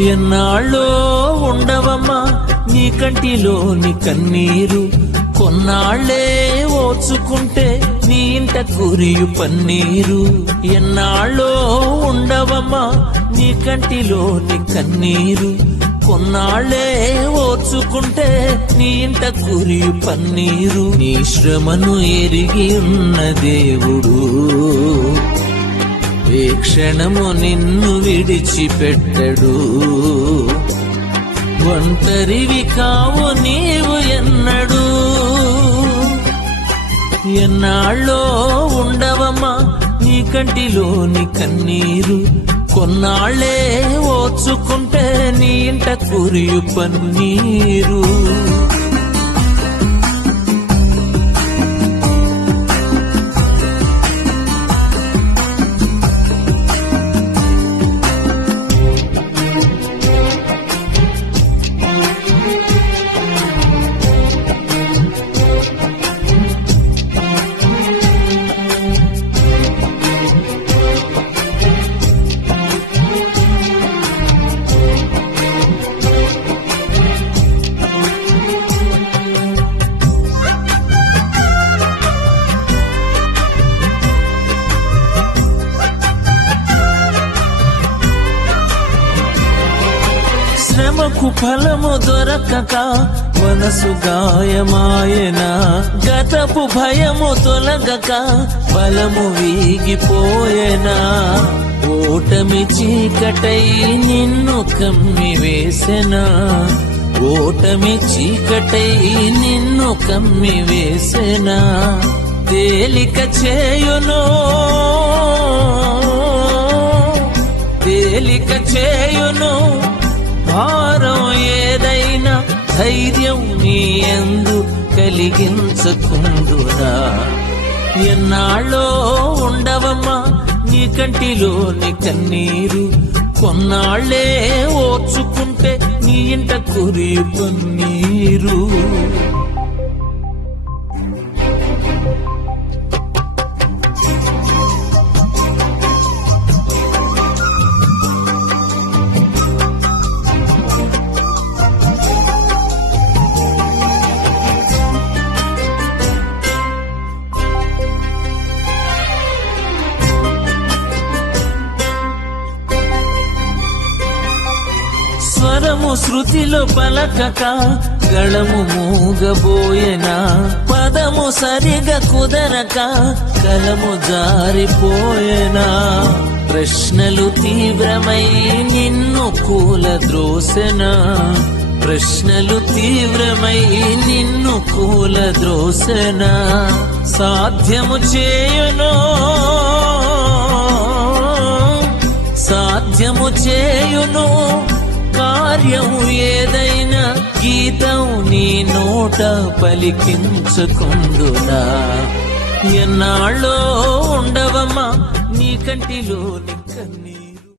ఎన్నాళ్ళో ఉండవమ్మా నీ కంటిలోని కన్నీరు. కొన్నాళ్ళే ఓచుకుంటే నీ ఇంట కురియు పన్నీరు. ఎన్నాళ్ళో ఉండవమ్మా నీ కంటిలోని కన్నీరు. కొన్నాళ్ళే ఓర్చుకుంటే నీ ఇంట కురియు పన్నీరు. నీ శ్రమను ఎరిగి ఉన్న దేవుడు. క్షణము నిన్ను విడిచిపెట్టడు. ఒంటరివి కావు నీవు ఎన్నడు. ఎన్నాళ్ళో ఉండవమ్మా నీ కంటిలోని కన్నీరు. కొన్నాళ్ళే ఓచుకుంటే నీ ఇంట కురియు పన్నీరు. శ్రమకు ఫలము దొరకక మనసు గాయమాయన. గతపు భయము తొలగక బలము వీగిపోయెనా. ఓటమి చీకటై నిన్ను కమ్మి వేసెనా ఓటమి చీకటై నిన్ను కమ్మి వేసెనా తేలిక చేయును తేలిక చే ధైర్యం నీ ఎందు కలిగించకుండునా? ఎన్నాళ్ళో ఉండవమ్మా నీ కంటిలోని కన్నీరు. కొన్నాళ్ళే ఓర్చుకుంటే నీ ఇంట కురి పన్నీరు శృతిలో పలకక గళము మూగబోయనా? పదము సరిగా కుదరక కలము జారిపోయెనా? ప్రశ్నలు తీవ్రమై నిన్ను కూల ద్రోసెనా ప్రశ్నలు తీవ్రమై నిన్ను కూల ద్రోసెనా సాధ్యము చేయును? సాధ్యము చేయును? కార్యము ఏదైనా గీతం నీ నోట పలికించుకుందునా? ఎన్నాళ్ళో ఉండవమ్మా నీ కంటిలో నిక్కన్నీ